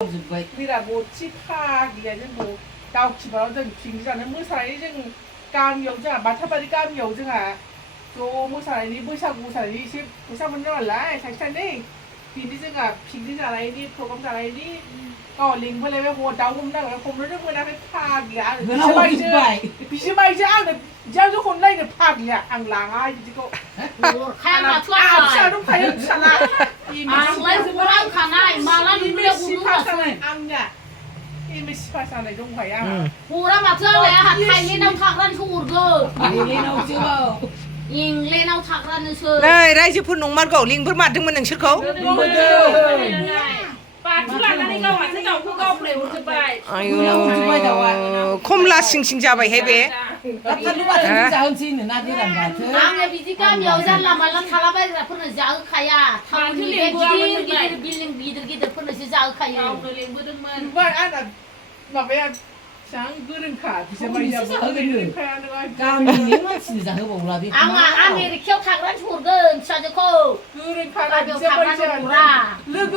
우리라 뭐 찌파기야 뭐 다우치바로 좀 빙자는 무사히 좀 감여자 마타바리 감여자가 또 무사히 무사히 십 무사분 나올라 상찬네 빙디즈가 빙디즈 알아이니 프로그램 알아이니ก็ลิงเพื่อเลยไปโหดดาวคุ้มได้แล้วผมรู้เรื่องเวลาไปพากอย่าพี่ชิบายเจ้พี่ชิบายเจ้อ่างเนี่ยเจ้าทุกคนไล่เนี่ยพากอย่าอ่างหลังอ่ะจริงๆก็ใครมาช่วย ชาต้องใครชนะอ่างเลยคุณร่างขาน่ายมาแล้วนี่ไม่ได้คุณรู้หรออ่างเนี่ยอีไม่ชิบายชนะต้องใครอ่ะกูแล้วมาเชื่อเลยหัดไทยเล่นเอาถักรันชูดเกอร์เล่นเอาเชื่อยิงเล่นเอาถักรันเชื่อเลยได้ชื่อพุ่นนงมันก็ลิงเพิ่นมาถึงมันหนึ่งชุดเขาปาทุลันนั่นนี่ก็ว่าจะเอาผู้ก็เปลี่ยนจะไปคมลาสิงจาไปให้เบ้แล้วท่านรู้ว่าท่านจะเอาจริงหรือน่าที่ลำบากเธออ่างเนี่ยพิจิกรรมเยอะจังละมันละทาราไปแต่พุ่นจะเอาขยะทำที่เลี้ยงบิลลิงบีดพุ่นจะเอาขยะเอาเลี้ยงบุตรมันว่าอันน่ะบอกไปช้างกึ่งขาพี่ชิบายจะบอกเลยแพ้เลย การนี้มันสิ่งจะให้บอกเราดิอ่างอ่างเนี่ยเขี้ยวถักรันชูดเกอร์ชาจะโคกึ่งขา เราเดี๋ยวถักรันชูดละ